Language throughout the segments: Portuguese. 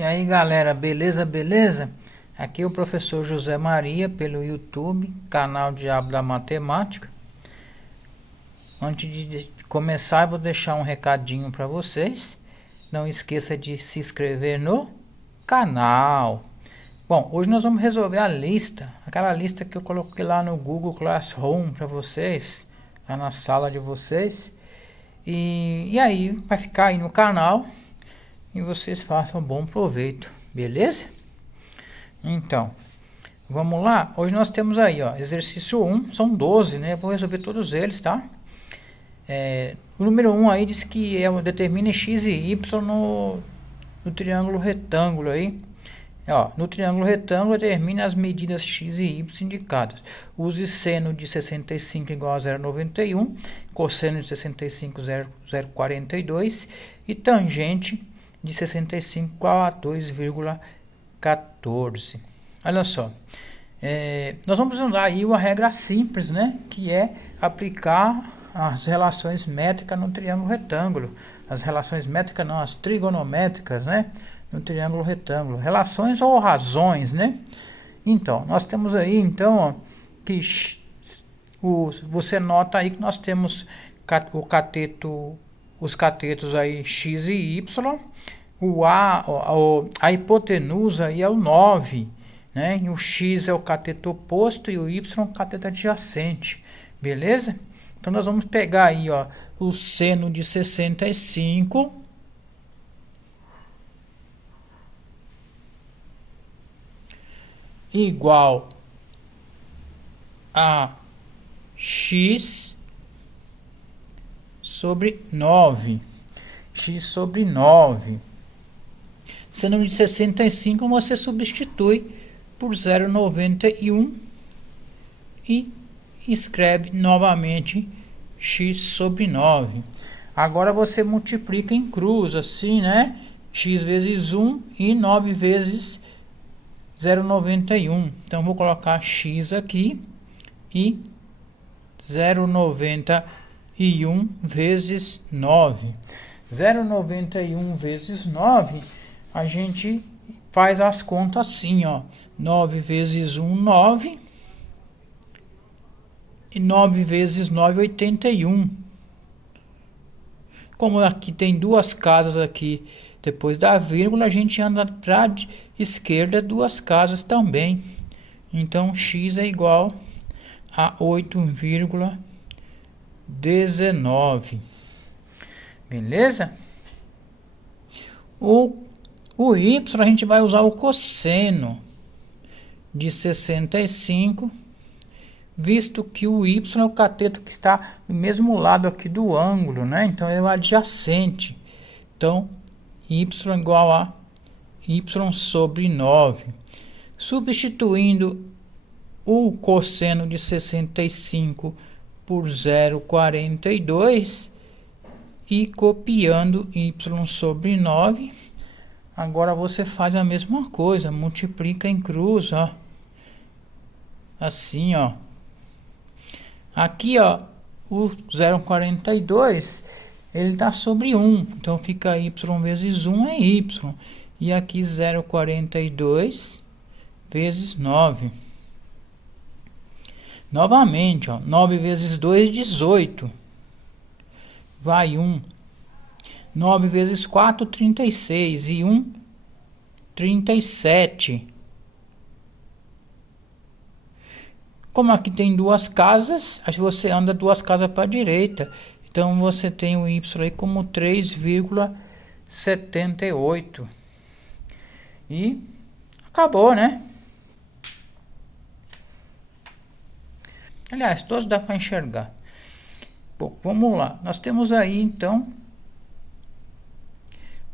E aí galera, beleza, beleza? Aqui é o professor José Maria pelo YouTube, canal Diabo da Matemática. Antes de começar, eu vou deixar um recadinho para vocês. Não esqueça de se inscrever no canal. Bom, hoje nós vamos resolver a lista, aquela lista que eu coloquei lá no Google Classroom para vocês, lá na sala de vocês. E aí, vai ficar aí no canal e vocês façam bom proveito, beleza? Então, vamos lá. Hoje nós temos aí, ó, exercício 1, são 12, né? Eu vou resolver todos eles, tá? O número 1 aí diz que determine x e y no triângulo retângulo aí. Ó, no triângulo retângulo, determine as medidas x e y indicadas. Use seno de 65 igual a 0,91, cosseno de 65 0,42 e tangente de 65 igual a 2,14. Olha só, nós vamos usar aí uma regra simples, né? Que é aplicar as relações métricas no triângulo retângulo. As relações métricas não, as trigonométricas, né? No triângulo retângulo. Relações ou razões, né? Então, nós temos aí, então, ó, que você nota aí que nós temos os catetos aí x e y. A hipotenusa aí é o 9, né? E o x é o cateto oposto e o y é o cateto adjacente, beleza? Então nós vamos pegar aí, ó, o seno de 65 igual a x sobre 9. X sobre 9. Seno de 65 você substitui por 0,91 e escreve novamente x sobre 9. Agora você multiplica em cruz, assim, né? X vezes 1 e 9 vezes 0,91. Então vou colocar x aqui e 0,91 vezes 9. 0,91 vezes 9, a gente faz as contas assim, ó. 9 vezes 1, 9. E 9 vezes 9, 81. Como aqui tem duas casas aqui, depois da vírgula, a gente anda para a esquerda duas casas também. Então, x é igual a 8,19. Beleza? O y, a gente vai usar o cosseno de 65, visto que o y é o cateto que está do mesmo lado aqui do ângulo, né? Então ele é o adjacente. Então, y igual a y sobre 9. Substituindo o cosseno de 65 por 0,42 e copiando y sobre 9. Agora você faz a mesma coisa, multiplica em cruz, ó. Assim, ó. Aqui, ó, o 0,42, ele está sobre 1. Então, fica y vezes 1 é y. E aqui 0,42 vezes 9. Novamente, ó, 9 vezes 2, 18. Vai 1. 9 vezes 4, 36. E 1, 37. Como aqui tem duas casas, aí você anda duas casas para a direita. Então você tem o y aí como 3,78. E acabou, né? Aliás, todos dá para enxergar. Bom, vamos lá. Nós temos aí então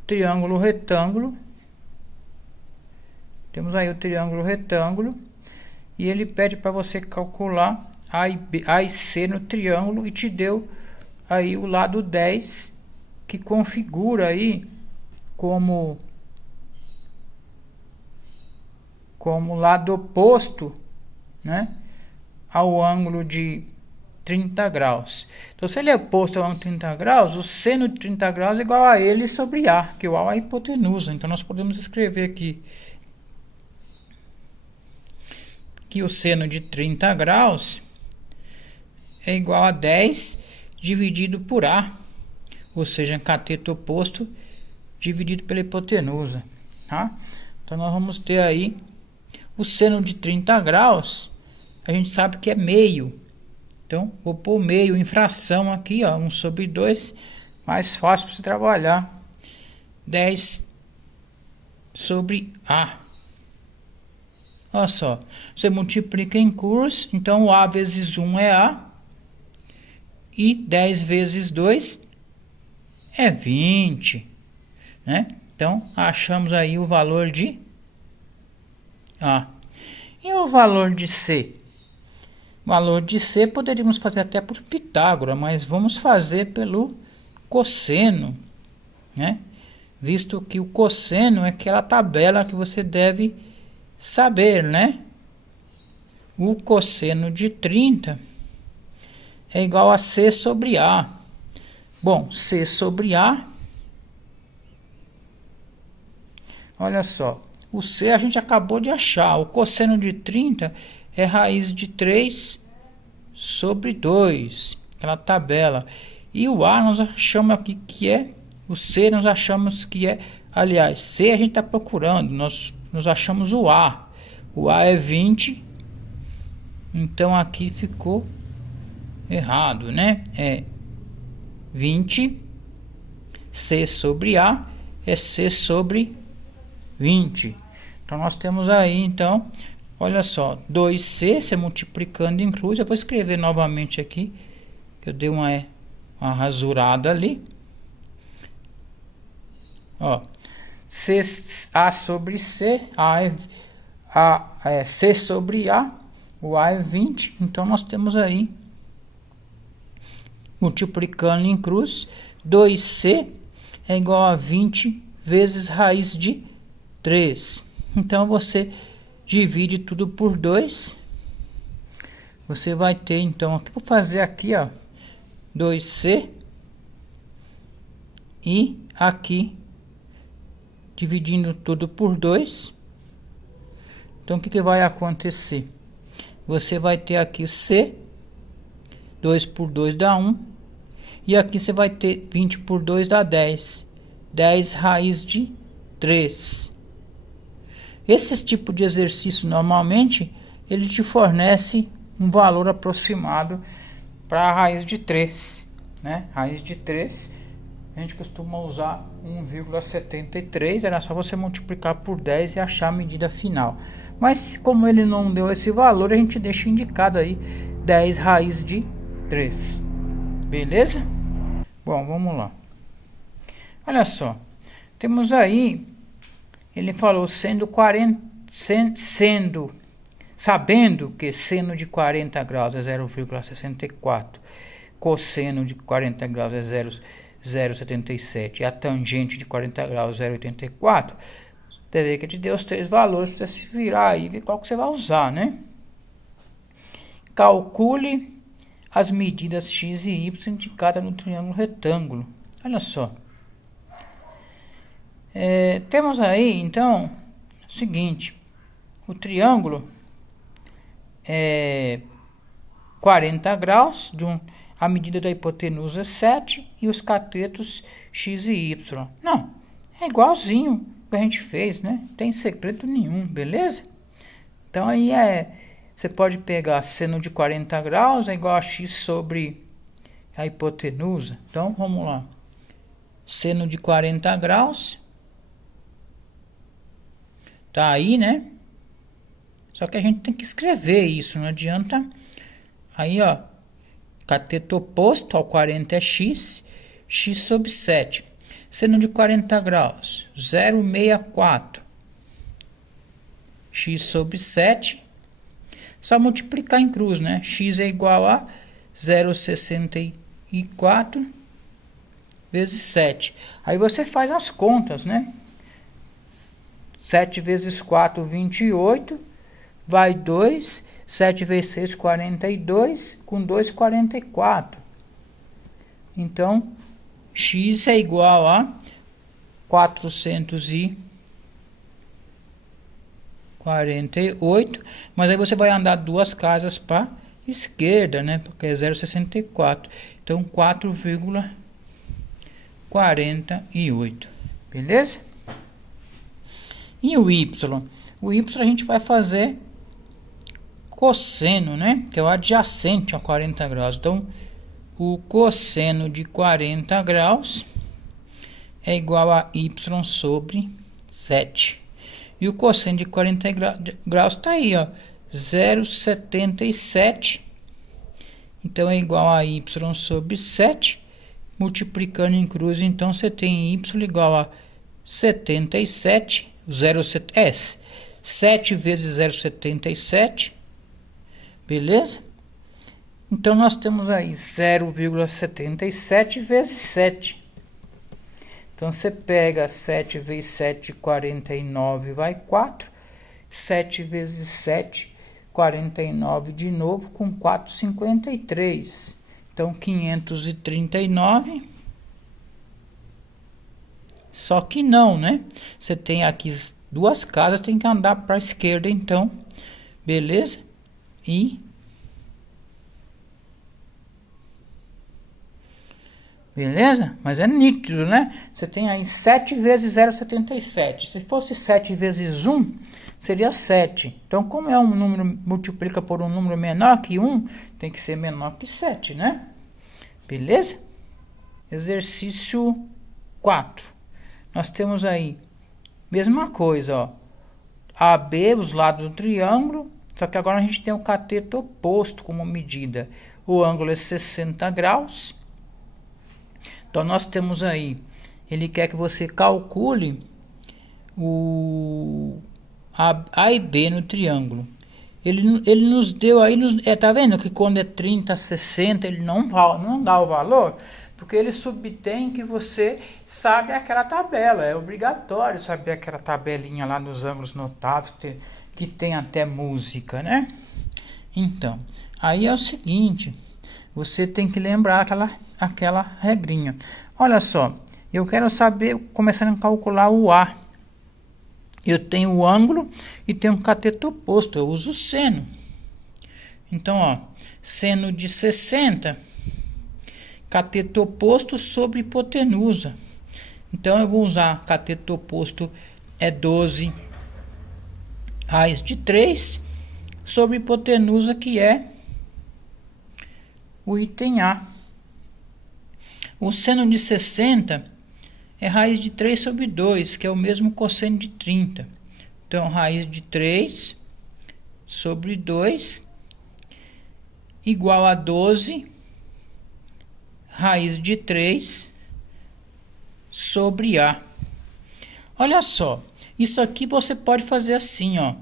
triângulo retângulo. Temos aí o triângulo retângulo. E ele pede para você calcular A e C no triângulo e te deu aí o lado 10, que configura aí como lado oposto, né, ao ângulo de 30 graus. Então, se ele é oposto a 30 graus, o seno de 30 graus é igual a ele sobre A, que é a hipotenusa. Então, nós podemos escrever aqui que o seno de 30 graus é igual a 10 dividido por A, ou seja, cateto oposto dividido pela hipotenusa. Tá? Então, nós vamos ter aí o seno de 30 graus, a gente sabe que é meio. Então, vou pôr meio em fração aqui, ó, 1 sobre 2, mais fácil para você trabalhar. 10 sobre A. Olha só, você multiplica em cruz, então o A vezes 1 é A, e 10 vezes 2 é 20, né? Então, achamos aí o valor de A. E o valor de C? O valor de C poderíamos fazer até por Pitágoras, mas vamos fazer pelo cosseno, né? Visto que o cosseno é aquela tabela que você deve saber, né? O cosseno de 30 é igual a C sobre A. Bom, C sobre A, olha só, o C a gente acabou de achar. O cosseno de 30 é raiz de 3 sobre 2, aquela tabela. E o A nós achamos aqui que é, o C nós achamos que é, aliás, C a gente está procurando, nós achamos o A. O A é 20, então aqui ficou errado, né? É 20, C sobre A é C sobre 20. Então nós temos aí, então, olha só, 2C, você multiplicando em cruz, eu vou escrever novamente aqui, que eu dei uma rasurada ali. Ó, C, A sobre C, C sobre A, o A é 20, então nós temos aí, multiplicando em cruz, 2C é igual a 20 vezes raiz de 3. Então, você divide tudo por 2. Você vai ter, então, aqui, vou fazer aqui, ó, 2C. E aqui, dividindo tudo por 2. Então, o que vai acontecer? Você vai ter aqui C, 2 por 2 dá 1. E aqui você vai ter 20 por 2 dá 10. 10 raiz de 3. Esse tipo de exercício, normalmente, ele te fornece um valor aproximado para a raiz de 3. Né? Raiz de 3, a gente costuma usar 1,73. Era só você multiplicar por 10 e achar a medida final. Mas, como ele não deu esse valor, a gente deixa indicado aí 10 raiz de 3. Beleza? Bom, vamos lá. Olha só. Temos aí, ele falou sabendo que seno de 40 graus é 0,64, cosseno de 40 graus é 0,77 e a tangente de 40 graus é 0,84, deve ver que te deu os três valores para você se virar aí e ver qual que você vai usar, né? Calcule as medidas x e y indicadas no triângulo retângulo. Olha só. Temos aí, então, o seguinte, o triângulo é 40 graus, a medida da hipotenusa é 7 e os catetos x e y. Não, é igualzinho que a gente fez, né? Não tem segredo nenhum, beleza? Então aí você pode pegar seno de 40 graus é igual a x sobre a hipotenusa. Então vamos lá, seno de 40 graus. Tá aí, né? Só que a gente tem que escrever isso, não adianta. Aí, ó, cateto oposto ao 40 é x, x sobre 7. Seno de 40 graus, 0,64. X sobre 7. Só multiplicar em cruz, né? X é igual a 0,64 vezes 7. Aí você faz as contas, né? 7 vezes 4, 28, vai 2, 7 vezes 6, 42, com 2, 44. Então, x é igual a 448, mas aí você vai andar 2 casas para esquerda, né? Porque é 0,64. Então, 4,48. Beleza? E o y? O y a gente vai fazer cosseno, né? Que é o adjacente a 40 graus. Então, o cosseno de 40 graus é igual a y sobre 7. E o cosseno de 40 graus está aí, ó, 0,77. Então, é igual a y sobre 7. Multiplicando em cruz, então, você tem y igual a 77. 7 vezes 0,77. Beleza? Então, nós temos aí 0,77 vezes 7. Então, você pega 7 vezes 7, 49, vai 4. 7 vezes 7, 49 de novo, com 4, 53. Então, 539. Só que não, né? Você tem aqui 2 casas, tem que andar para a esquerda, então. Beleza? Beleza? Mas é nítido, né? Você tem aí 7 vezes 0,77. Se fosse 7 vezes 1, seria 7. Então, como é um número, multiplica por um número menor que 1, tem que ser menor que 7, né? Beleza? Exercício 4. Nós temos aí, mesma coisa, ó. AB, os lados do triângulo, só que agora a gente tem o cateto oposto como medida. O ângulo é 60 graus. Então, nós temos aí, ele quer que você calcule o A e B no triângulo. Ele nos deu aí, tá vendo que quando é 30, 60, ele não dá o valor, porque ele subtém que você sabe aquela tabela. É obrigatório saber aquela tabelinha lá nos ângulos notáveis, que tem até música, né? Então, aí é o seguinte, você tem que lembrar aquela regrinha. Olha só, eu quero saber, começando a calcular o A. Eu tenho o ângulo e tenho um cateto oposto, eu uso o seno. Então, ó, seno de 60, cateto oposto sobre hipotenusa. Então, eu vou usar cateto oposto é 12 raiz de 3 sobre hipotenusa, que é o item A. O seno de 60 é raiz de 3 sobre 2, que é o mesmo cosseno de 30. Então, raiz de 3 sobre 2 igual a 12 raiz de 3 sobre A. Olha só, isso aqui você pode fazer assim, ó.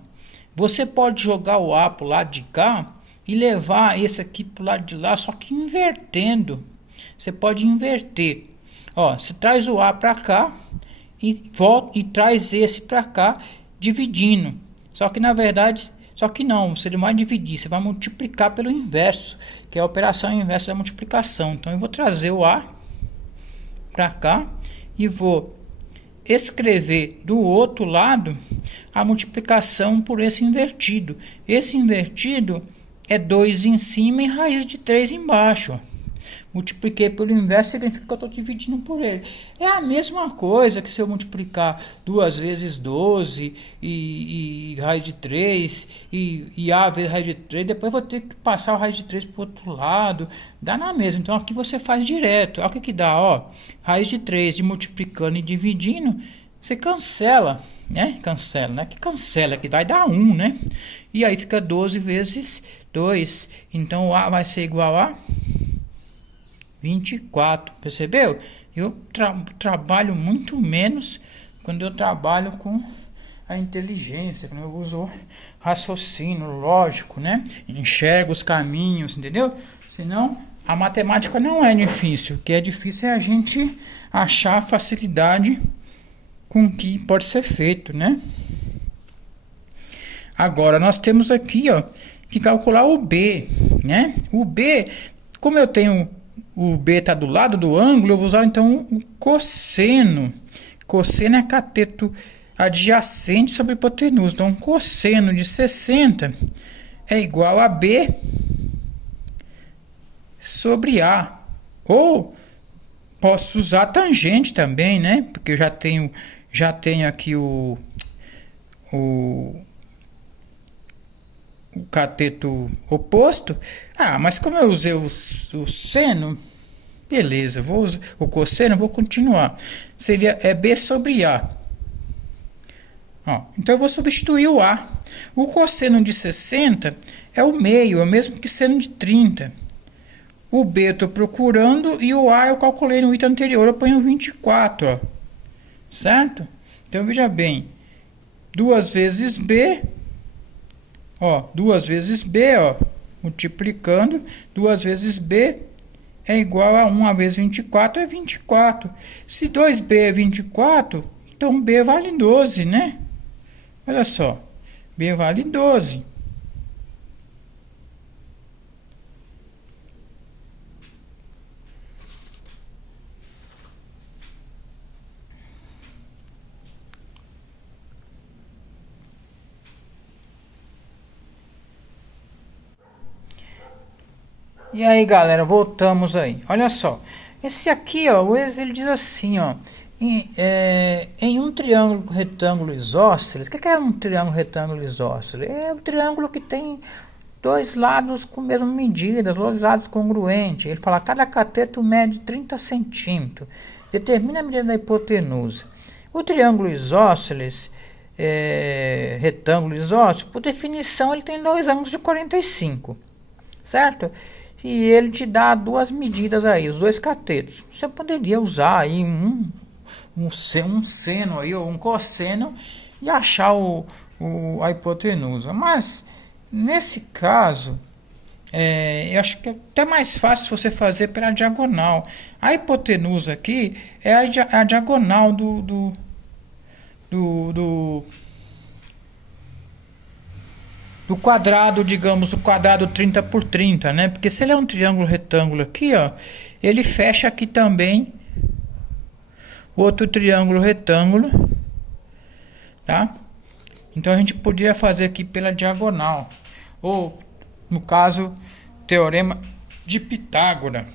Você pode jogar o A para o lado de cá e levar esse aqui para o lado de lá, só que invertendo. Você pode inverter. Ó, você traz o A para cá e volta e traz esse para cá, dividindo. Só que na verdade, não, você não vai dividir, você vai multiplicar pelo inverso, que é a operação inversa da multiplicação. Então eu vou trazer o A para cá e vou escrever do outro lado a multiplicação por esse invertido. Esse invertido é 2 em cima e raiz de 3 embaixo. Multipliquei pelo inverso, significa que eu estou dividindo por ele. É a mesma coisa que se eu multiplicar 2 vezes 12 e raiz de 3 e A vezes raiz de 3, depois eu vou ter que passar o raiz de 3 para o outro lado. Dá na mesma. Então aqui você faz direto. Olha o que dá, ó. Raiz de 3 de multiplicando e dividindo, você cancela, né? Cancela, né? Que cancela, que vai dar 1, né? E aí fica 12 vezes 2. Então o A vai ser igual a 24, percebeu? Eu trabalho muito menos quando eu trabalho com a inteligência, quando eu uso raciocínio lógico, né? Enxergo os caminhos, entendeu? Senão, a matemática não é difícil. O que é difícil é a gente achar facilidade com que pode ser feito, né? Agora, nós temos aqui, ó, que calcular o B, né? O B, como eu tenho o B está do lado do ângulo, eu vou usar então o cosseno. Cosseno é cateto adjacente sobre hipotenusa. Então, cosseno de 60 é igual a B sobre A. Ou posso usar tangente também, né? Porque eu já tenho aqui o cateto oposto. Ah, mas como eu usei o seno, beleza, vou usar o cosseno, vou continuar. Seria B sobre A. Ó, então eu vou substituir o A. O cosseno de 60 é o meio, é o mesmo que seno de 30. O B eu estou procurando e o A eu calculei no item anterior, eu ponho 24, ó. Certo? Então veja bem, 2 vezes B, ó, 2 vezes B, ó, multiplicando, 2 vezes B é igual a 1 vezes 24 é 24. Se 2B é 24, então B vale 12, né? Olha só, B vale 12. E aí, galera, voltamos aí. Olha só, esse aqui, ó, ele diz assim, ó, em um triângulo retângulo isósceles. O que é um triângulo retângulo isósceles? É o triângulo que tem dois lados com a mesma medida, dois lados congruentes. Ele fala, cada cateto mede 30 centímetros. Determina a medida da hipotenusa. O triângulo isósceles, retângulo isósceles, por definição, ele tem dois ângulos de 45, certo? E ele te dá duas medidas aí, os dois catetos. Você poderia usar aí um seno aí, ou um cosseno, e achar a hipotenusa. Mas, nesse caso, eu acho que é até mais fácil você fazer pela diagonal. A hipotenusa aqui é a diagonal do quadrado, digamos, o quadrado 30 por 30, né? Porque se ele é um triângulo retângulo aqui, ó, ele fecha aqui também outro triângulo retângulo, tá? Então a gente podia fazer aqui pela diagonal, ou no caso, teorema de Pitágoras,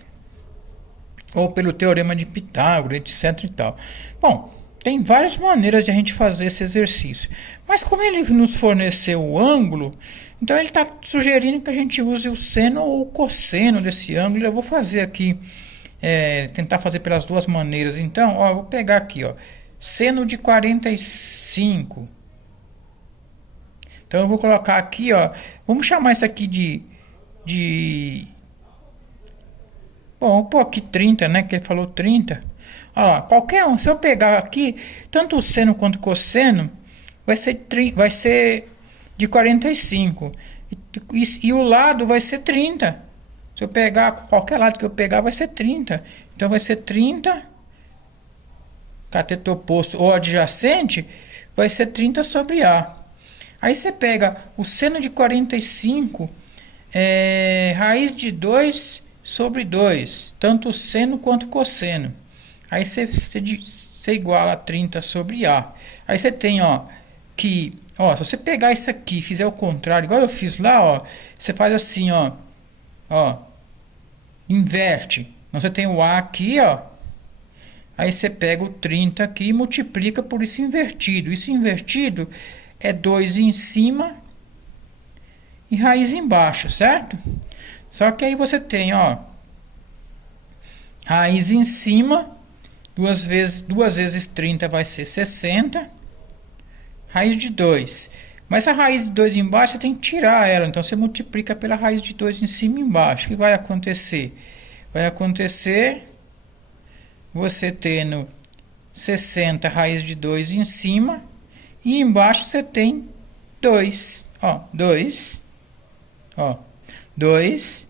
ou pelo teorema de Pitágoras, etc e tal. Bom, tem várias maneiras de a gente fazer esse exercício. Mas como ele nos forneceu o ângulo, então ele está sugerindo que a gente use o seno ou o cosseno desse ângulo. Eu vou fazer aqui, tentar fazer pelas duas maneiras. Então, ó, eu vou pegar aqui, ó, seno de 45. Então eu vou colocar aqui, ó, vamos chamar isso aqui bom, vou pôr aqui 30, né, que ele falou 30. Ó, qualquer um, se eu pegar aqui, tanto o seno quanto o cosseno, vai ser de 45. E o lado vai ser 30. Se eu pegar, qualquer lado que eu pegar, vai ser 30. Então vai ser 30, cateto oposto ou adjacente, vai ser 30 sobre A. Aí você pega o seno de 45, raiz de 2 sobre 2, tanto o seno quanto o cosseno. Aí você iguala a 30 sobre A. Aí você tem, ó, que, ó, se você pegar isso aqui e fizer o contrário, igual eu fiz lá, ó, você faz assim, ó, inverte. Então você tem o A aqui, ó. Aí você pega o 30 aqui e multiplica por isso invertido. Isso invertido é 2 em cima e raiz embaixo, certo? Só que aí você tem, ó, raiz em cima, 2 vezes 30 vai ser 60, raiz de 2. Mas a raiz de 2 embaixo você tem que tirar ela, então você multiplica pela raiz de 2 em cima e embaixo. O que vai acontecer? Vai acontecer você tendo 60 raiz de 2 em cima e embaixo você tem 2, ó, 2, ó, 2,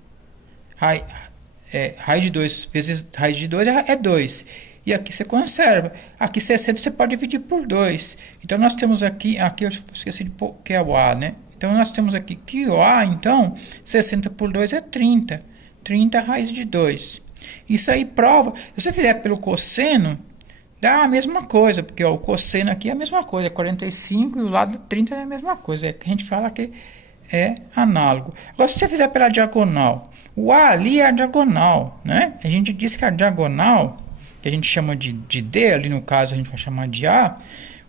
raiz de 2 vezes raiz de 2 é 2. E aqui você conserva. Aqui 60 você pode dividir por 2. Então nós temos aqui eu esqueci de pôr que é o A, né? Então, nós temos aqui que o A, então, 60 por 2 é 30. 30 raiz de 2. Isso aí prova, se você fizer pelo cosseno, dá a mesma coisa, porque ó, o cosseno aqui é a mesma coisa, é 45 e o lado 30 é a mesma coisa. É que a gente fala que é análogo. Agora, se você fizer pela diagonal, o A ali é a diagonal, né? A gente diz que a diagonal, que a gente chama de D, ali no caso a gente vai chamar de A,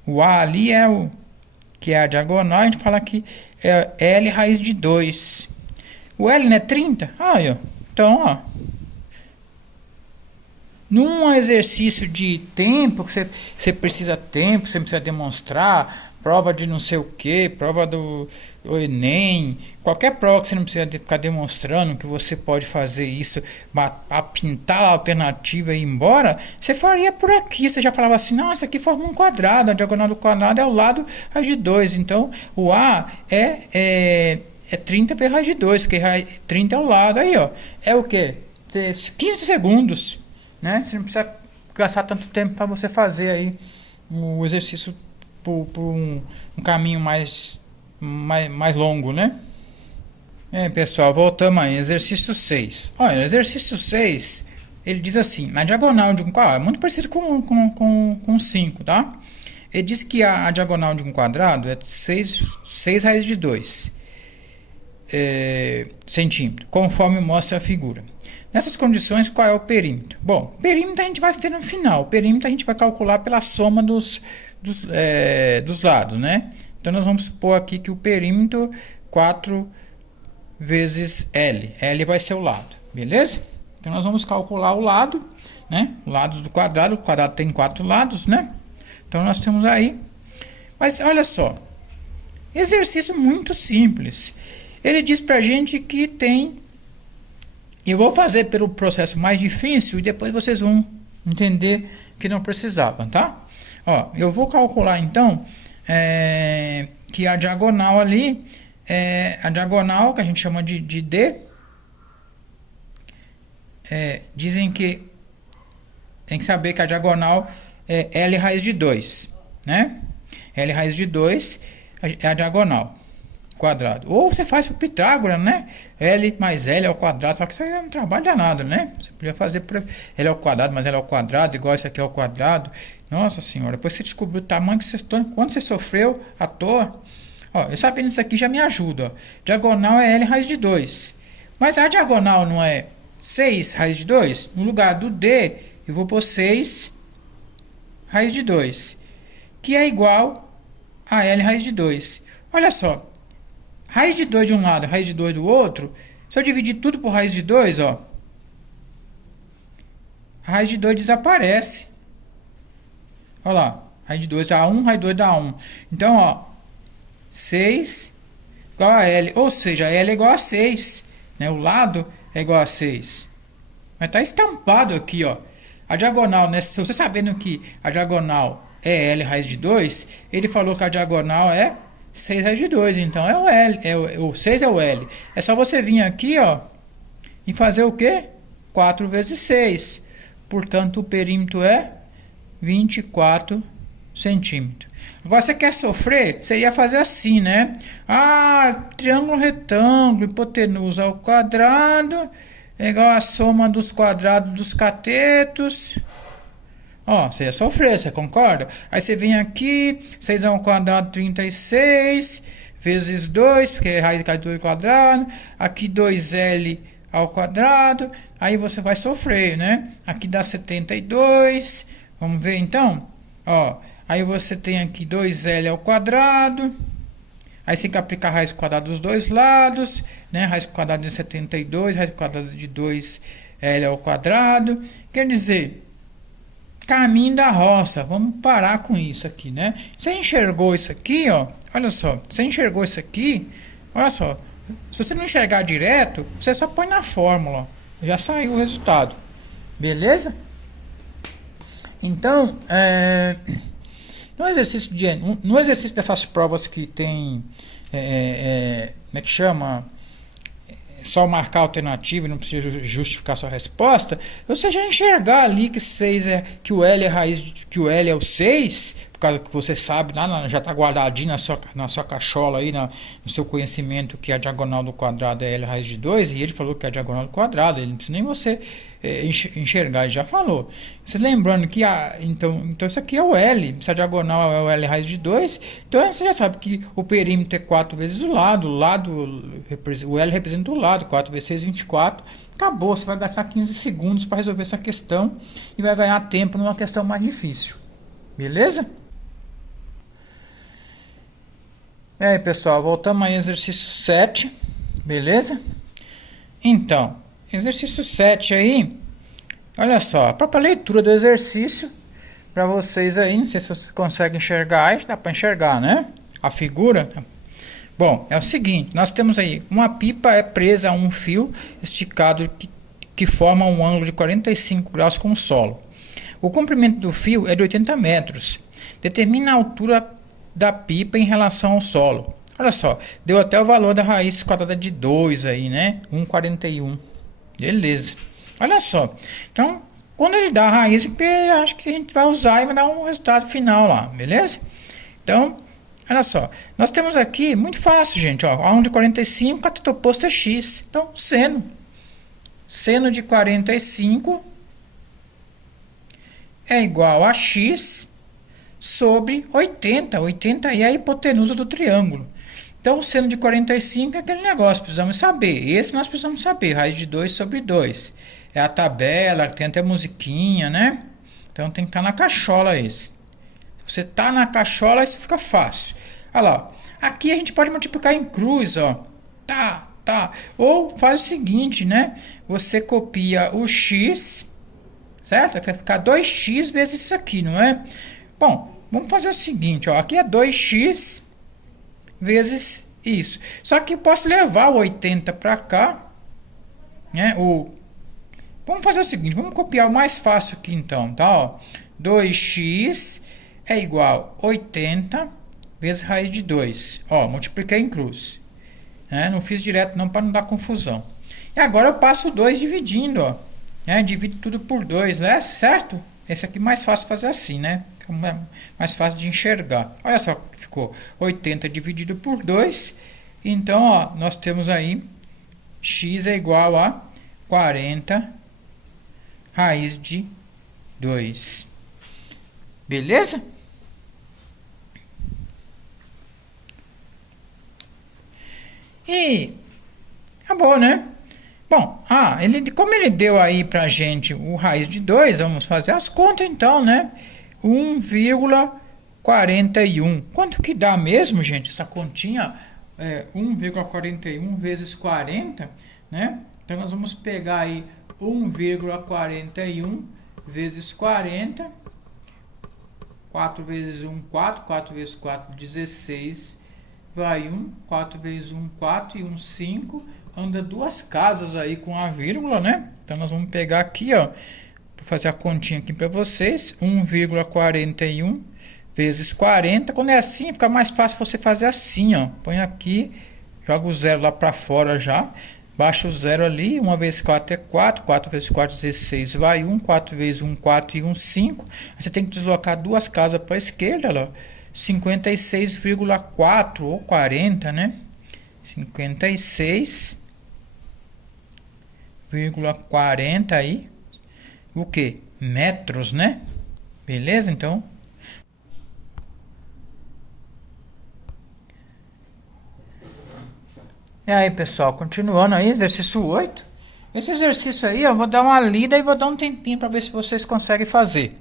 o A ali é o que é a diagonal, a gente fala que é L raiz de 2. O L não é 30? Aí, ó. Então, ó. Num exercício de tempo, que você precisa tempo, você precisa demonstrar, prova de não sei o que, prova do Enem, qualquer prova que você não precisa ficar demonstrando que você pode fazer isso, a pintar a alternativa e ir embora, você faria por aqui, você já falava assim, não, isso aqui forma um quadrado, a diagonal do quadrado é o lado raiz de 2, então o A é 30 vezes raiz de 2, porque 30 é o lado, aí ó, é o que? 15 segundos. Né? Você não precisa gastar tanto tempo para você fazer aí o exercício por um caminho mais longo, né? Pessoal, voltamos aí, exercício 6. Olha, exercício 6, ele diz assim, na diagonal de um quadrado, é muito parecido com 5, tá? Ele diz que a diagonal de um quadrado é 6 raiz de 2 centímetros, conforme mostra a figura. Nessas condições, qual é o perímetro? Bom, perímetro a gente vai ver no final. O perímetro a gente vai calcular pela soma dos lados, né? Então, nós vamos supor aqui que o perímetro 4 vezes L. L vai ser o lado, beleza? Então, nós vamos calcular o lado, né? Lados do quadrado. O quadrado tem 4 lados, né? Então, nós temos aí. Mas, olha só. Exercício muito simples. Ele diz pra gente que tem... Eu vou fazer pelo processo mais difícil e depois vocês vão entender que não precisavam, tá? Ó, eu vou calcular então que a diagonal ali a diagonal que a gente chama de D. Dizem que tem que saber que a diagonal é L raiz de 2, né? L raiz de 2 é a diagonal. Quadrado. Ou você faz para Pitágoras, né? L mais L ao quadrado, só que isso aí é um trabalho danado, né? Você podia fazer para L ao quadrado, mas L ao quadrado, igual isso aqui ao quadrado. Nossa senhora, depois você descobriu o tamanho que você... Quando você sofreu à toa. Ó, eu sabendo isso aqui já me ajuda, ó. Diagonal é L raiz de 2. Mas a diagonal não é 6 raiz de 2? No lugar do D, eu vou pôr 6 raiz de 2. Que é igual a L raiz de 2. Olha só. Raiz de 2 de um lado, raiz de 2 do outro. Se eu dividir tudo por raiz de 2, ó, a raiz de 2 desaparece. Olha lá, raiz de 2 dá 1, raiz de 2 dá 1. Então, ó, 6 igual a L, ou seja, L é igual a 6, né? O lado é igual a 6. Mas tá estampado aqui, ó. A diagonal, né? Se você sabendo que a diagonal é L raiz de 2, ele falou que a diagonal é 6 raiz de 2, então é o L, o 6 é o L. É só você vir aqui, ó, e fazer o quê? 4 vezes 6. Portanto, o perímetro é 24 centímetros. Agora, você quer sofrer? Seria fazer assim, né? Triângulo retângulo, hipotenusa ao quadrado, é igual a soma dos quadrados dos catetos. Ó, você ia sofrer, você concorda? Aí você vem aqui, 6 ao quadrado, 36, vezes 2, porque é raiz de 2 ao quadrado. Aqui 2L ao quadrado, aí você vai sofrer, né? Aqui dá 72, vamos ver então? Ó, aí você tem aqui 2L ao quadrado. Aí você tem que aplicar a raiz quadrada dos dois lados, né? Raiz quadrada de 72, raiz quadrada de 2L ao quadrado. Quer dizer... Caminho da roça, vamos parar com isso aqui, né? Você enxergou isso aqui, ó, olha só, você enxergou isso aqui, olha só, se você não enxergar direto, você só põe na fórmula, ó, já saiu o resultado, beleza? Então, no exercício dessas provas que tem, como é que chama? Só marcar a alternativa e não precisa justificar sua resposta, você já enxergar ali que 6 que o L é raiz, que o L é o 6, causa que você sabe, já está guardadinho na sua cachola aí, no seu conhecimento, que a diagonal do quadrado é L raiz de 2, e ele falou que é a diagonal do quadrado, ele não precisa nem você enxergar, ele já falou. Você lembrando que então isso aqui é o L, essa diagonal é o L raiz de 2, então você já sabe que o perímetro é 4 vezes o lado, o L representa o lado, 4 vezes 6, 24, acabou, você vai gastar 15 segundos para resolver essa questão e vai ganhar tempo numa questão mais difícil, beleza? E aí, pessoal, voltamos aí ao exercício 7, beleza? Então, exercício 7 aí, olha só, a própria leitura do exercício para vocês aí, não sei se vocês conseguem enxergar, dá para enxergar, né? A figura. Bom, é o seguinte, nós temos aí, uma pipa é presa a um fio esticado que forma um ângulo de 45 graus com o solo. O comprimento do fio é de 80 metros. Determina a altura da pipa em relação ao solo. Olha só, deu até o valor da raiz quadrada de 2 aí, né? 1,41. Beleza. Olha só. Então, quando ele dá a raiz, acho que a gente vai usar e vai dar um resultado final lá, beleza? Então, olha só. Nós temos aqui, muito fácil, gente, ó, a 1 de 45, a θ oposto é x. Então, seno. Seno de 45 é igual a x sobre 80. 80 aí é a hipotenusa do triângulo. Então, o seno de 45 é aquele negócio, precisamos saber. Esse nós precisamos saber, raiz de 2 sobre 2. É a tabela, tem até musiquinha, né? Então, tem que estar na cachola esse. Se você está na cachola, isso fica fácil. Olha lá, aqui a gente pode multiplicar em cruz, ó. Tá. Ou faz o seguinte, né? Você copia o x, certo? Vai ficar 2x vezes isso aqui, não é? Bom, vamos fazer o seguinte, ó, aqui é 2x vezes isso. Só que eu posso levar o 80 para cá, né? Vamos fazer o seguinte, vamos copiar o mais fácil aqui então, tá? Ó, 2x é igual a 80 vezes raiz de 2. Ó, multipliquei em cruz. Né? Não fiz direto não para não dar confusão. E agora eu passo 2 dividindo, ó. Né? Divido tudo por 2, né? Certo? Esse aqui é mais fácil fazer assim, né? Mais fácil de enxergar. Olha só que ficou 80 dividido por 2. Então, ó, nós temos aí x é igual a 40 raiz de 2. Beleza? E acabou, né? Bom, como ele deu aí pra gente o raiz de 2, vamos fazer as contas então, né? 1,41. Quanto que dá mesmo, gente? Essa continha 1,41 vezes 40, né? Então nós vamos pegar aí 1,41 vezes 40. 4 vezes 1, 4. 4 vezes 4, 16. Vai 1. 4 vezes 1, 4. E 1, 5. Anda duas casas aí com a vírgula, né? Então nós vamos pegar aqui, ó. Vou fazer a continha aqui para vocês. 1,41 vezes 40. Quando é assim, fica mais fácil você fazer assim, ó. Põe aqui, joga o zero lá para fora já. Baixa o zero ali. 1 vezes 4 é 4. 4 vezes 4, 16. Vai 1. 4 vezes 1, 4 e 1, 5. Aí você tem que deslocar duas casas para a esquerda, ó. 56,4 ou 40, né? 56,40 aí. O que? Metros, né? Beleza? Então, e aí, pessoal, continuando aí, exercício 8. Esse exercício aí, eu vou dar uma lida e vou dar um tempinho para ver se vocês conseguem fazer.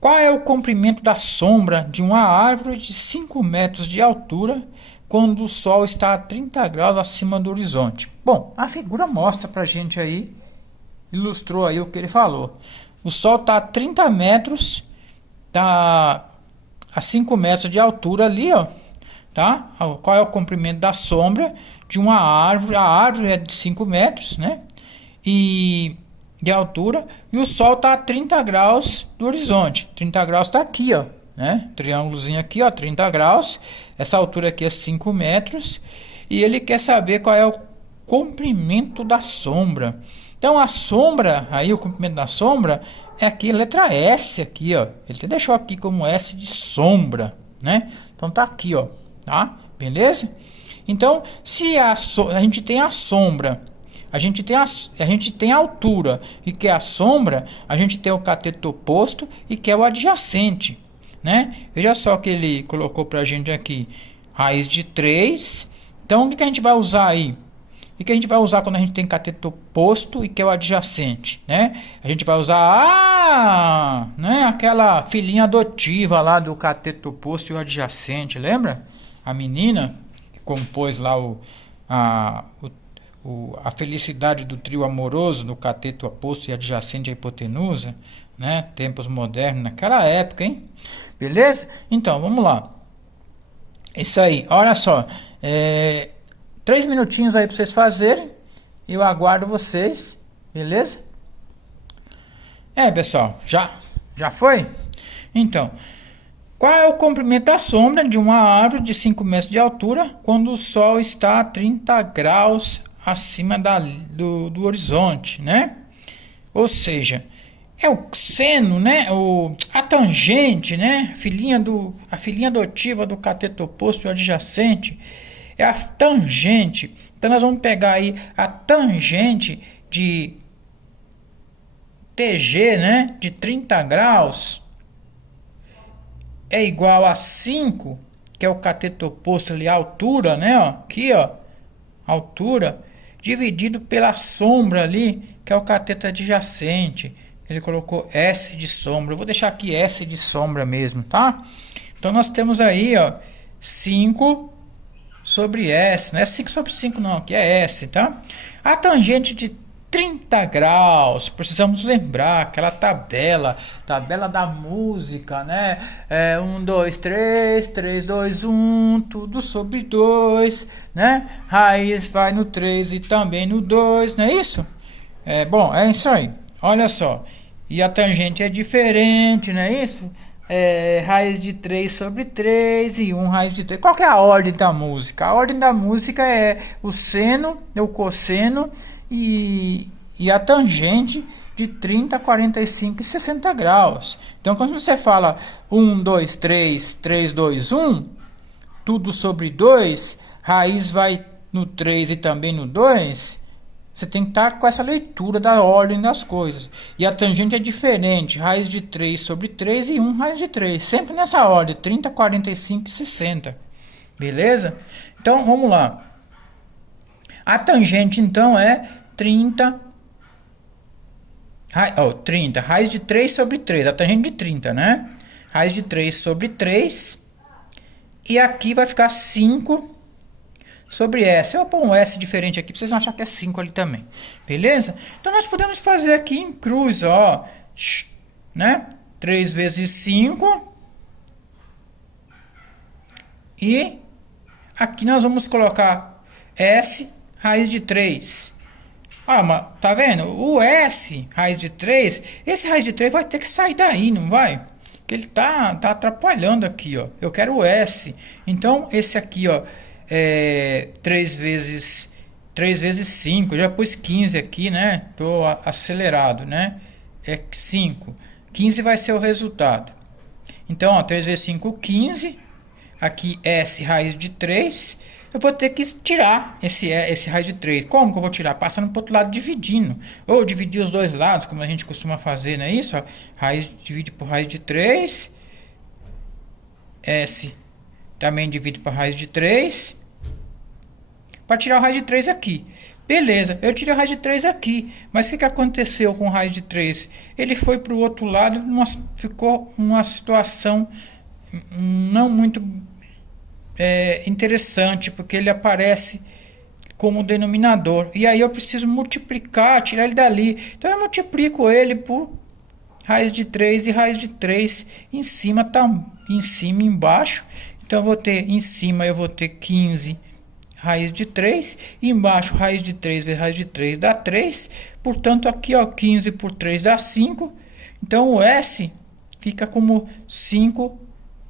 Qual é o comprimento da sombra de uma árvore de 5 metros de altura quando o sol está a 30 graus acima do horizonte? Bom, a figura mostra pra gente aí, ilustrou aí o que ele falou. O sol está a 30 metros, tá a 5 metros de altura ali, ó, tá? Qual é o comprimento da sombra de uma árvore? A árvore é de 5 metros, né? E de altura, e o sol está a 30 graus do horizonte. 30 graus está aqui, ó, né? Triângulozinho aqui, ó, 30 graus. Essa altura aqui é 5 metros. E ele quer saber qual é o comprimento da sombra. Então, a sombra, aí o comprimento da sombra é aqui a letra S aqui, ó. Ele deixou aqui como S de sombra, né? Então tá aqui, ó, tá? Beleza? Então, se a gente tem a sombra, a gente tem a altura e que é a sombra, a gente tem o cateto oposto e que é o adjacente, né? Veja só que ele colocou pra gente aqui, raiz de 3. Então, o que a gente vai usar aí? O que a gente vai usar quando a gente tem cateto oposto e que é o adjacente, né? A gente vai usar, né, aquela filhinha adotiva lá do cateto oposto e o adjacente, lembra? A menina que compôs lá a felicidade do trio amoroso do cateto oposto e adjacente à hipotenusa, né? Tempos modernos, naquela época, hein? Beleza? Então, vamos lá. Isso aí, olha só. 3 minutinhos aí para vocês fazerem. Eu aguardo vocês, beleza? Pessoal, já foi? Então, qual é o comprimento da sombra de uma árvore de 5 metros de altura quando o sol está a 30 graus acima do horizonte, né? Ou seja, é o seno, né? A tangente, né? A filhinha adotiva do cateto oposto e adjacente é a tangente. Então nós vamos pegar aí a tangente de TG, né? De 30 graus é igual a 5, que é o cateto oposto ali, a altura, né? Ó, aqui, ó, altura, dividido pela sombra ali, que é o cateto adjacente. Ele colocou S de sombra. Eu vou deixar aqui S de sombra mesmo, tá? Então nós temos aí, ó, 5 sobre S. Não é 5 sobre 5 não, aqui é S, tá? A tangente de 30 graus, precisamos lembrar aquela tabela da música, né? 1, 2, 3, 3, 2, 1, tudo sobre 2, né? Raiz vai no 3 e também no 2, não é isso? Bom, é isso aí. Olha só. E a tangente é diferente, não é isso? Raiz de 3 sobre 3 e 1 raiz de 3. Qual que é a ordem da música? A ordem da música é o seno, o cosseno e a tangente de 30, 45 e 60 graus. Então, quando você fala 1, 2, 3, 3, 2, 1, tudo sobre 2, raiz vai no 3 e também no 2, você tem que estar com essa leitura da ordem das coisas. E a tangente é diferente, raiz de 3 sobre 3 e 1 raiz de 3. Sempre nessa ordem, 30, 45 e 60. Beleza? Então, vamos lá. A tangente, então, é 30, raiz de 3 sobre 3, a tangente de 30, né? Raiz de 3 sobre 3, e aqui vai ficar 5 sobre S. Eu vou pôr um S diferente aqui, pra vocês não acharem que é 5 ali também, beleza? Então, nós podemos fazer aqui em cruz, ó, né? 3 vezes 5, e aqui nós vamos colocar S, raiz de 3. Mas tá vendo? O S, raiz de 3, esse raiz de 3 vai ter que sair daí, não vai? Porque ele tá atrapalhando aqui, ó. Eu quero o S. Então, esse aqui, ó, 3 vezes 5. Eu já pus 15 aqui, né? Tô acelerado, né? É 5. 15 vai ser o resultado. Então, ó, 3 vezes 5, 15. Aqui, S, raiz de 3. Eu vou ter que tirar esse raiz de 3. Como que eu vou tirar? Passando para o outro lado, dividindo. Ou dividir os dois lados, como a gente costuma fazer, não é isso? Ó, raiz divide por raiz de 3. S também divide por raiz de 3. Para tirar o raiz de 3 aqui. Beleza, eu tirei a raiz de 3 aqui. Mas o que aconteceu com o raiz de 3? Ele foi para o outro lado, ficou uma situação não muito interessante, porque ele aparece como denominador, e aí eu preciso multiplicar, tirar ele dali. Então eu multiplico ele por raiz de 3 e raiz de 3 em cima, em cima e embaixo. Então eu vou ter em cima, eu vou ter 15 raiz de 3, e embaixo raiz de 3 vezes raiz de 3 dá 3, portanto aqui, ó, 15 por 3 dá 5. Então o S fica como 5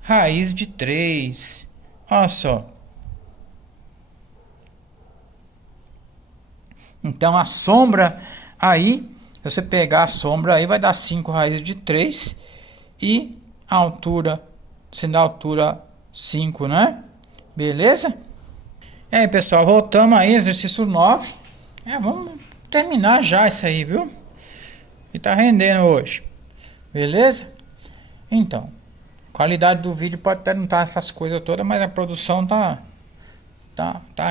raiz de 3. Olha só. Então a sombra aí Se você pegar a sombra aí, vai dar 5 raízes de 3 e a altura, sendo a altura 5, né? Beleza? E aí, pessoal, voltamos aí, exercício 9. Vamos terminar já isso aí, viu? E tá rendendo hoje. Beleza? Então, qualidade do vídeo pode até não estar essas coisas todas, mas a produção tá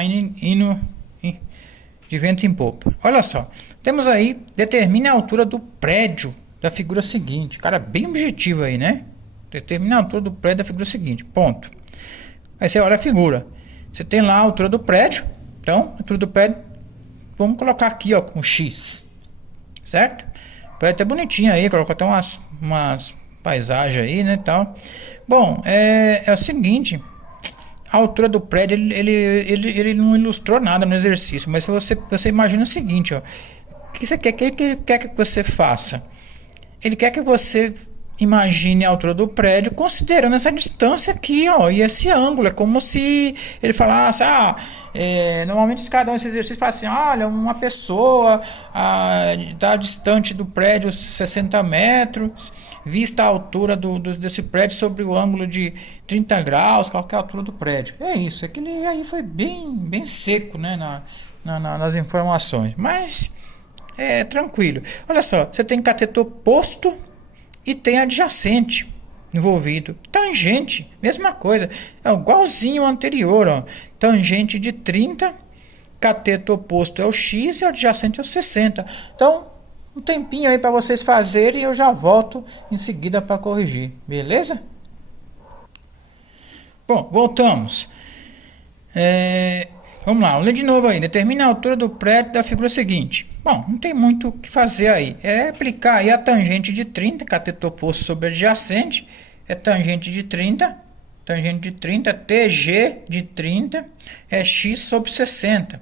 indo de vento em popa. Olha só, temos aí, determine a altura do prédio da figura seguinte. Cara, bem objetivo aí, né? Determine a altura do prédio da figura seguinte, ponto. Aí você olha a figura, você tem lá a altura do prédio. Então, a altura do prédio, vamos colocar aqui, ó, com X, certo? O prédio tá bonitinho aí, colocou até umas paisagens aí, né, tal. Bom, é o seguinte, a altura do prédio, ele não ilustrou nada no exercício, mas você imagina o seguinte, ó, o que você quer que ele quer que você faça? Ele quer que você imagine a altura do prédio considerando essa distância aqui, ó, e esse ângulo. É como se ele falasse, normalmente os caras dão esse exercício e falam assim, olha, uma pessoa está distante do prédio 60 metros, vista a altura desse prédio sobre o ângulo de 30 graus, qual que é a altura do prédio. É isso, aquele aí foi bem seco, né, nas informações, mas é tranquilo. Olha só, você tem cateto oposto e tem adjacente envolvido. Tangente, mesma coisa. É igualzinho ao anterior, ó. Tangente de 30, cateto oposto é o X e o adjacente é o 60. Então, um tempinho aí para vocês fazerem e eu já volto em seguida para corrigir. Beleza? Bom, voltamos. Vamos lá, vamos ler de novo aí. Determina a altura do prédio da figura seguinte. Bom, não tem muito o que fazer aí. É aplicar aí a tangente de 30, cateto oposto sobre adjacente. É tangente de 30, TG de 30, é X sobre 60.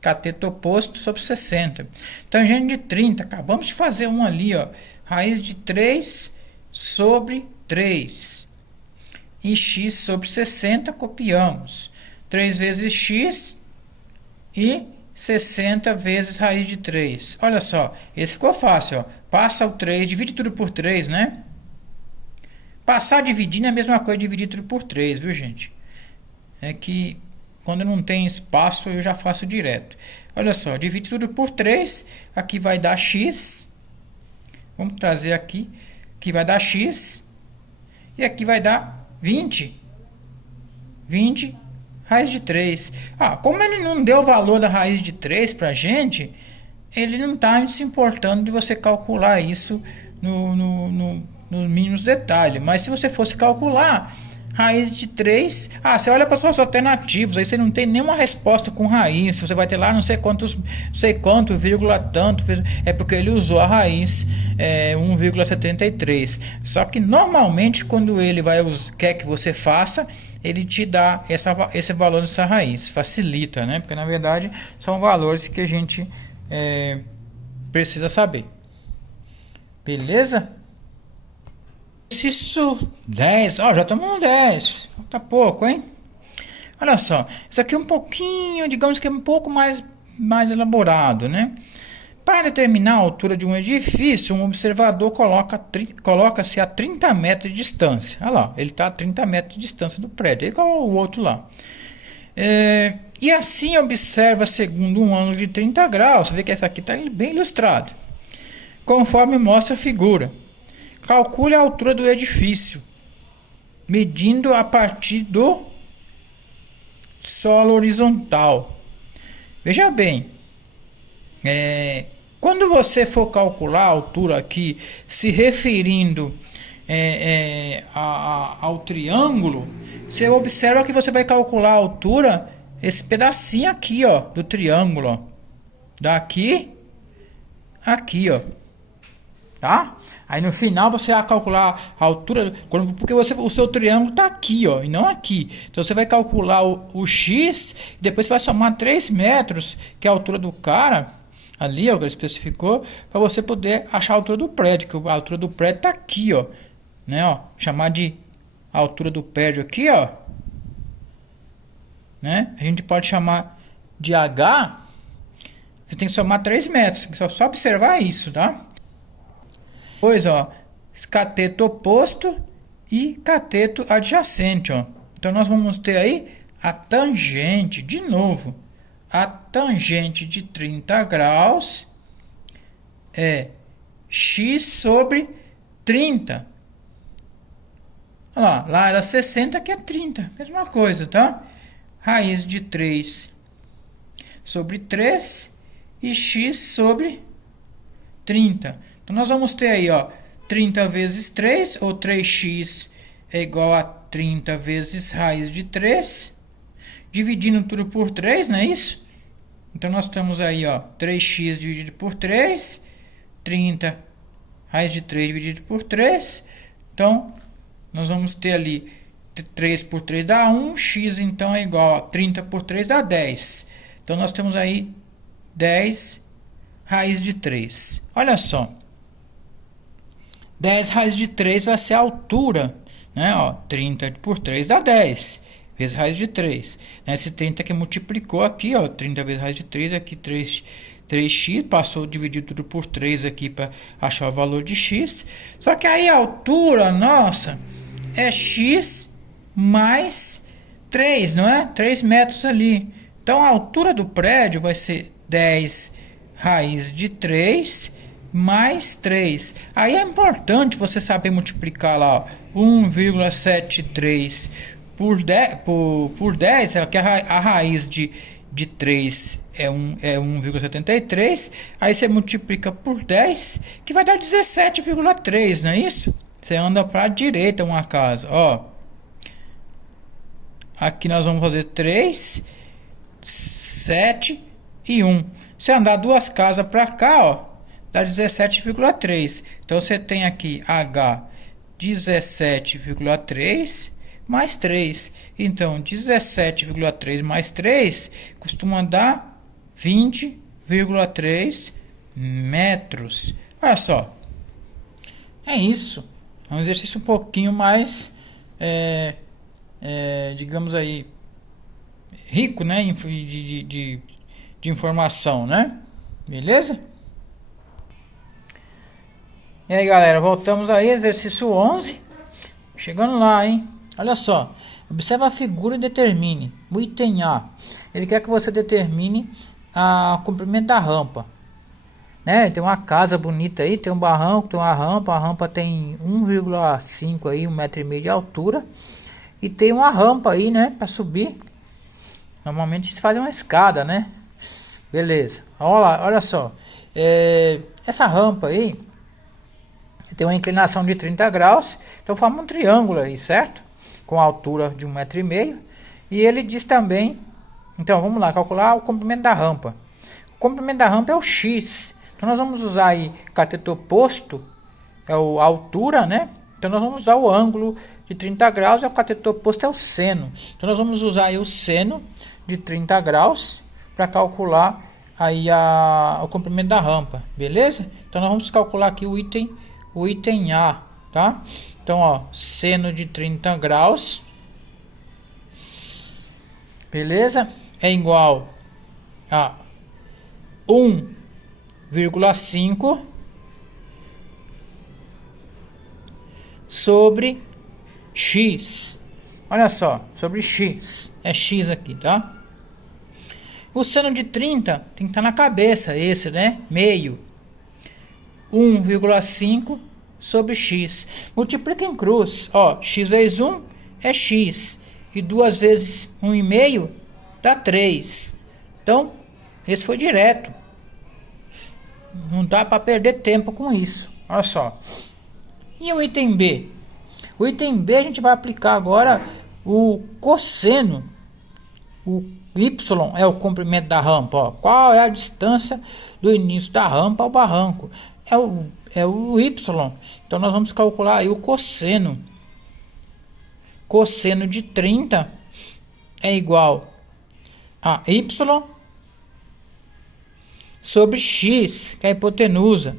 Cateto oposto sobre 60. Tangente de 30, acabamos de fazer um ali, ó. Raiz de 3 sobre 3. E X sobre 60, copiamos. 3 vezes x e 60 vezes raiz de 3. Olha só, esse ficou fácil, ó. Passa o 3, divide tudo por 3, né? Passar dividindo é a mesma coisa de dividir tudo por 3, viu, gente? É que quando não tem espaço eu já faço direto. Olha só, divide tudo por 3, aqui vai dar x. Vamos trazer aqui, que vai dar x. E aqui vai dar 20. 20 raiz de 3. Como ele não deu o valor da raiz de 3 pra gente, ele não está se importando de você calcular isso nos mínimos detalhes. Mas se você fosse calcular raiz de 3, você olha para suas alternativas, aí você não tem nenhuma resposta com raiz, você vai ter lá não sei quanto, vírgula tanto, é porque ele usou a raiz 1,73. Só que normalmente quando ele quer que você faça, ele te dá esse valor dessa raiz, facilita, né? Porque na verdade são valores que a gente precisa saber. Beleza? Exercício 10, já estamos no 10, falta pouco, hein? Olha só, isso aqui é um pouquinho, digamos que é um pouco mais elaborado, né? Para determinar a altura de um edifício, um observador coloca-se a 30 metros de distância. Olha lá, ele está a 30 metros de distância do prédio, é igual o outro lá. E assim observa segundo um ângulo de 30 graus. Você vê que essa aqui está bem ilustrado. Conforme mostra a figura. Calcule a altura do edifício, medindo a partir do solo horizontal. Veja bem, quando você for calcular a altura aqui, se referindo ao triângulo, você observa que você vai calcular a altura, esse pedacinho aqui, ó, do triângulo, ó, daqui, aqui, ó, tá? Aí no final você vai calcular a altura, porque o seu triângulo está aqui, ó, e não aqui. Então você vai calcular o x, e depois você vai somar 3 metros, que é a altura do cara, ali, ó, que ele especificou, para você poder achar a altura do prédio, que a altura do prédio está aqui, ó, né, ó, chamar de altura do prédio aqui, ó, né? A gente pode chamar de h, Você tem que somar 3 metros. Só observar isso, tá? Pois, ó, cateto oposto e cateto adjacente, ó. Então, nós vamos ter aí a tangente, de novo, a tangente de 30 graus é x sobre 30. Olha lá era 60, aqui é 30. Mesma coisa, tá? Raiz de 3 sobre 3 e x sobre 30. Então, nós vamos ter aí, ó, 30 vezes 3, ou 3x é igual a 30 vezes raiz de 3. Dividindo tudo por 3, não é isso? Então, nós temos aí, ó, 3x dividido por 3, 30 raiz de 3 dividido por 3. Então, nós vamos ter ali 3 por 3 dá 1, x então é igual a 30 por 3 dá 10. Então, nós temos aí 10 raiz de 3. Olha só. 10 raiz de 3 vai ser a altura, né? Ó, 30 por 3 dá 10. Vezes raiz de 3. Esse 30 que multiplicou aqui, ó, 30 vezes raiz de 3, aqui 3x, passou dividir tudo por 3 aqui para achar o valor de x. Só que aí a altura nossa é x mais 3, não é? 3 metros ali. Então a altura do prédio vai ser 10 raiz de 3 mais 3. Aí é importante você saber multiplicar lá, ó, 1,73 por 10, que a raiz de 3 é 1,73. Aí você multiplica por 10, que vai dar 17,3, não é isso? Você anda para a direita uma casa, ó. Aqui nós vamos fazer 3, 7 e 1. Se andar duas casas para cá, ó, dá 17,3. Então você tem aqui H 17,3 mais 3. Então 17,3 mais 3 costuma dar 20,3 metros. Olha só. É isso. É um exercício um pouquinho mais, digamos aí, rico, né, de informação, né? Beleza? E aí, galera, voltamos aí, exercício 11. Chegando lá, hein? Olha só. Observa a figura e determine. O item A. Ele quer que você determine o comprimento da rampa. Né? Tem uma casa bonita aí, tem um barranco, tem uma rampa. A rampa tem 1,5 aí, 1,5 m de altura. E tem uma rampa aí, né, para subir. Normalmente eles fazem uma escada, né? Beleza. Olha só. Essa rampa aí tem uma inclinação de 30 graus. Então forma um triângulo aí, certo? Com a altura de 1,5 m. E ele diz também. Então vamos lá, calcular o comprimento da rampa. O comprimento da rampa é o x. Então nós vamos usar aí cateto oposto, é a altura, né? Então nós vamos usar o ângulo de 30 graus, e o cateto oposto é o seno. Então nós vamos usar aí o seno de 30 graus para calcular aí o comprimento da rampa, beleza? Então nós vamos calcular aqui o item A, tá? Então, ó, seno de 30 graus, beleza? É igual a 1,5 sobre x. Olha só, sobre x. É x aqui, tá? O seno de 30 tem que estar na cabeça, esse, né? Meio. 1,5 sobre x. Multiplica em cruz. Ó, x vezes 1 é x. E 2 vezes 1,5 dá 3. Então, esse foi direto. Não dá para perder tempo com isso. Olha só. E o item B? O item B a gente vai aplicar agora o cosseno. O y é o comprimento da rampa. Ó. Qual é a distância do início da rampa ao barranco? É o y. Então nós vamos calcular aí o cosseno. Cosseno de 30 é igual a y sobre x, que é a hipotenusa.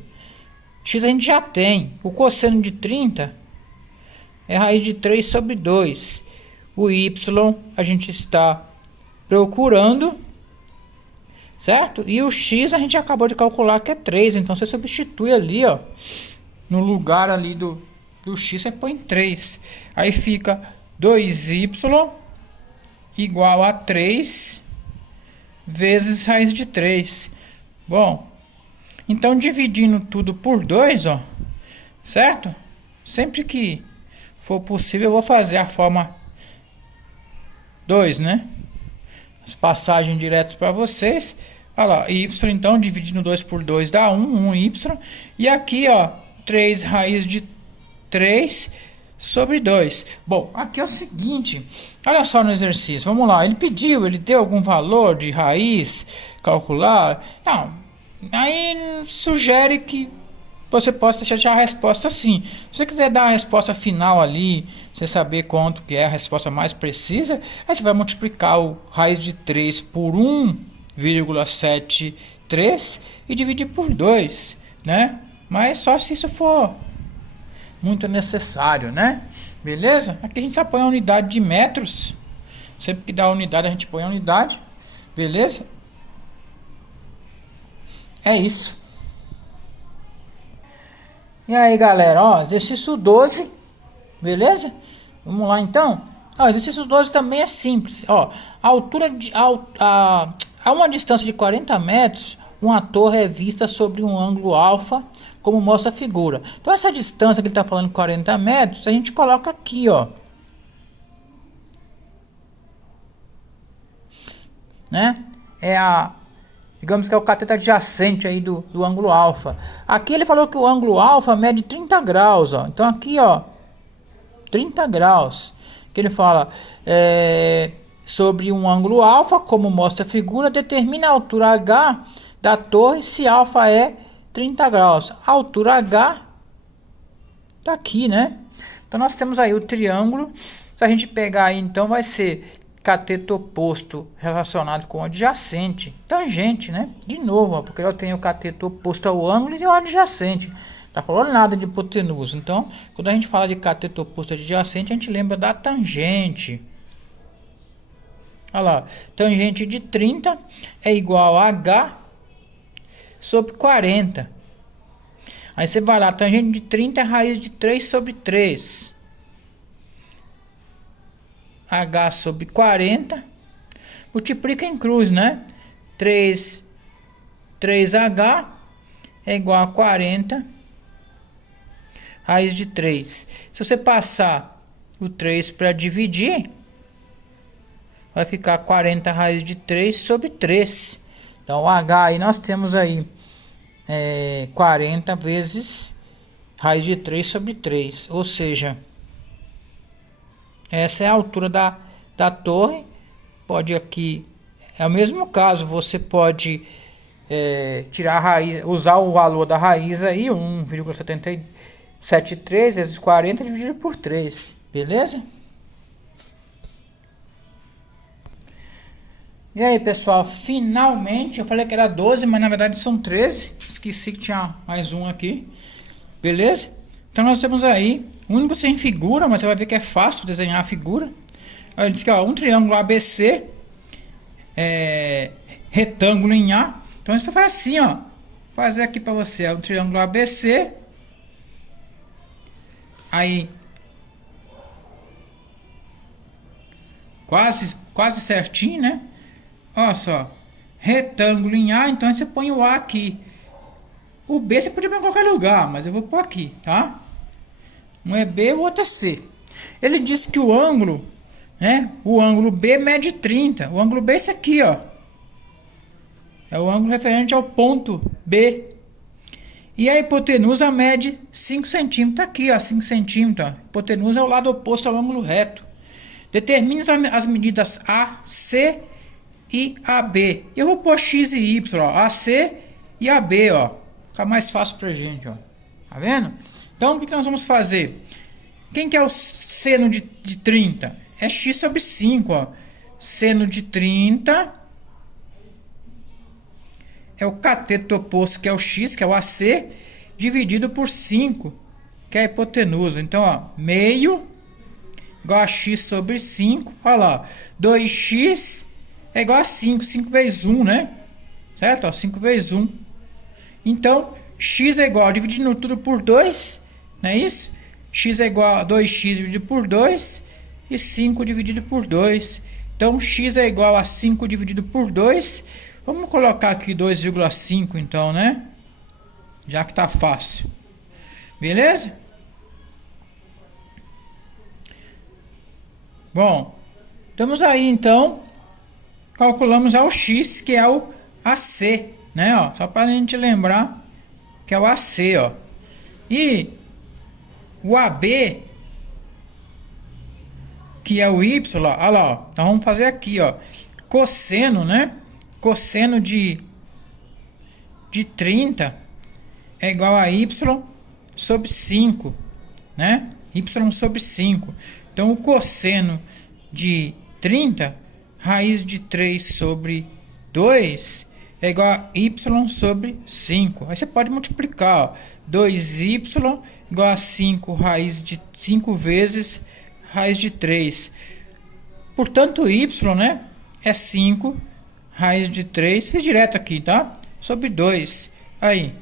X a gente já tem. O cosseno de 30 é raiz de 3 sobre 2. O y a gente está procurando certo? E o x a gente acabou de calcular que é 3, então você substitui ali, ó, no lugar ali do x você põe 3. Aí fica 2y igual a 3 vezes raiz de 3. Bom, então dividindo tudo por 2, ó, certo? Sempre que for possível eu vou fazer a forma 2, né? As passagens diretas para vocês. Olha lá, y então dividindo 2 por 2 dá 1y. E aqui, ó, 3 raiz de 3 sobre 2. Bom, aqui é o seguinte, olha só no exercício, vamos lá, ele deu algum valor de raiz calcular? Não, aí sugere que você possa deixar a resposta assim. Se você quiser dar a resposta final ali, você saber quanto que é a resposta mais precisa, aí você vai multiplicar o raiz de 3 por 1,73 e dividir por 2, né? Mas só se isso for muito necessário, né? Beleza? Aqui a gente só põe a unidade de metros. Sempre que dá a unidade a gente põe a unidade. Beleza? É isso. E aí, galera, ó, exercício 12, beleza? Vamos lá então. Ó, exercício 12 também é simples. Ó, a altura a uma distância de 40 metros, uma torre é vista sobre um ângulo alfa, como mostra a figura. Então essa distância que ele está falando, 40 metros, a gente coloca aqui, ó, né? Digamos que é o cateto adjacente aí do ângulo alfa. Aqui ele falou que o ângulo alfa mede 30 graus, ó. Então aqui, ó, 30 graus. Que ele fala sobre um ângulo alfa, como mostra a figura, determina a altura H da torre se alfa é 30 graus. A altura H tá aqui, né? Então nós temos aí o triângulo. Se a gente pegar aí, então vai ser cateto oposto relacionado com o adjacente, tangente, né? De novo, ó, porque eu tenho o cateto oposto ao ângulo e o adjacente. Tá falando nada de hipotenusa. Então, quando a gente fala de cateto oposto adjacente, a gente lembra da tangente. Olha lá, tangente de 30 é igual a H sobre 40. Aí você vai lá, tangente de 30 é raiz de 3 sobre 3. H sobre 40. Multiplica em cruz, né? 3H é igual a 40 raiz de 3. Se você passar o 3 para dividir, vai ficar 40 raiz de 3 sobre 3. Então o H aí nós temos aí 40 vezes raiz de 3 sobre 3. Ou seja, essa é a altura da torre. Pode aqui, é o mesmo caso, você pode tirar a raiz, usar o valor da raiz aí, 1,773 vezes 40 dividido por 3, beleza? E aí, pessoal, finalmente, eu falei que era 12, mas na verdade são 13, esqueci que tinha mais um aqui, beleza? Então nós temos aí, único sem figura, mas você vai ver que é fácil desenhar a figura. Ele diz que ó, um triângulo ABC, retângulo em A. Então você faz assim, ó, fazer aqui para você, um triângulo ABC, aí quase certinho, né? Olha só, retângulo em A, então você põe o A aqui. O B você pode pôr em qualquer lugar, mas eu vou pôr aqui, tá? Um é B, o outro é C. Ele disse que o ângulo, né? O ângulo B mede 30. O ângulo B é esse aqui, ó. É o ângulo referente ao ponto B. E a hipotenusa mede 5 centímetros. Aqui, ó, 5 centímetros. A hipotenusa é o lado oposto ao ângulo reto. Determine as medidas A, C e AB. Eu vou pôr X e Y, ó. AC e AB, ó. Fica mais fácil pra gente, ó. Tá vendo? Então, o que nós vamos fazer? Quem que é o seno de 30? É x sobre 5, ó. Seno de 30 é o cateto oposto, que é o x, que é o AC, dividido por 5, que é a hipotenusa. Então, ó, meio igual a x sobre 5. Olha lá, 2x é igual a 5, 5 vezes 1, né? certo? Ó, 5 vezes 1. Então, x é igual, dividindo tudo por 2, não é isso? X é igual a 2x dividido por 2 e 5 dividido por 2. Então, x é igual a 5 dividido por 2. Vamos colocar aqui 2,5 então, né? Já que tá fácil. Beleza? Bom, estamos aí então. Calculamos o x, que é o AC, né? Ó, só para a gente lembrar que é o AC, ó. E o AB, que é o Y, ó, olha lá, ó. Então vamos fazer aqui, ó. Cosseno, né? Cosseno de 30 é igual a Y sobre 5, né? Y sobre 5. Então o cosseno de 30, raiz de 3 sobre 2 é igual a Y sobre 5. Aí você pode multiplicar, ó. 2y igual a 5 raiz de 5 vezes raiz de 3. Portanto, y, né, é 5 raiz de 3. Fiz direto aqui, tá? Sobre 2. Aí,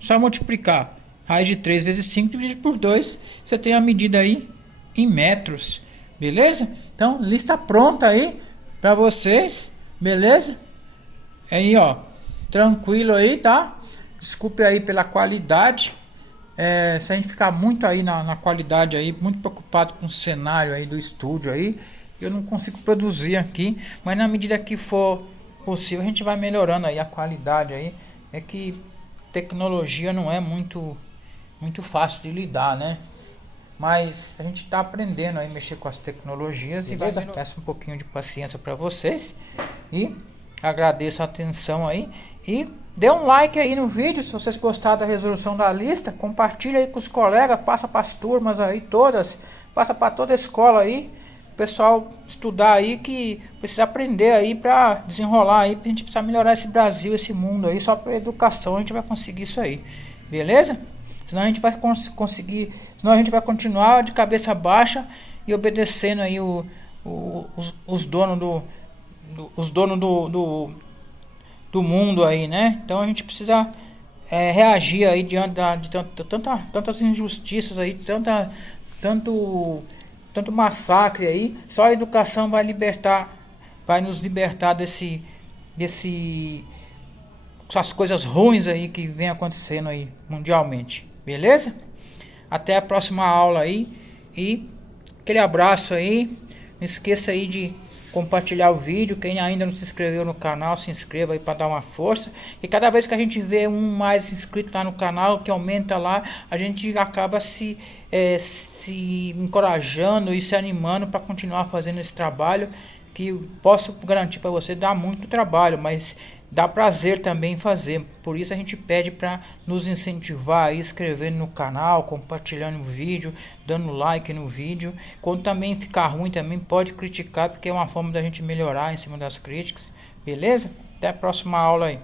só multiplicar. Raiz de 3 vezes 5 dividido por 2. Você tem a medida aí em metros. Beleza? Então, lista pronta aí para vocês. Beleza? Aí, ó. Tranquilo aí, tá? Desculpe aí pela qualidade. Se a gente ficar muito aí na qualidade aí, muito preocupado com o cenário aí do estúdio aí, eu não consigo produzir aqui. Mas na medida que for possível, a gente vai melhorando aí a qualidade aí. É que tecnologia não é muito fácil de lidar, né? Mas a gente está aprendendo aí mexer com as tecnologias. Beleza? Peço um pouquinho de paciência para vocês e agradeço a atenção aí e dê um like aí no vídeo se vocês gostaram da resolução da lista. Compartilha aí com os colegas, passa para as turmas aí todas, passa para toda a escola aí, o pessoal estudar aí, que precisa aprender aí para desenrolar aí, pra gente precisar melhorar esse Brasil, esse mundo aí. Só para educação a gente vai conseguir isso aí, beleza? Senão a gente vai conseguir, senão a gente vai continuar de cabeça baixa e obedecendo aí os donos do mundo aí, né? Então a gente precisa reagir aí diante de tantas injustiças aí, tanto massacre aí. Só a educação vai nos libertar dessas coisas ruins aí que vem acontecendo aí mundialmente. Beleza? Até a próxima aula aí e aquele abraço aí. Não esqueça aí de compartilhar o vídeo. Quem ainda não se inscreveu no canal, se inscreva aí para dar uma força. E cada vez que a gente vê um mais inscrito lá no canal, que aumenta lá, a gente acaba se encorajando e se animando para continuar fazendo esse trabalho, que posso garantir para você, dá muito trabalho, mas dá prazer também fazer. Por isso a gente pede para nos incentivar a inscrever no canal, compartilhando o vídeo, dando like no vídeo. Quando também ficar ruim, também pode criticar, porque é uma forma da gente melhorar em cima das críticas. Beleza? Até a próxima aula aí.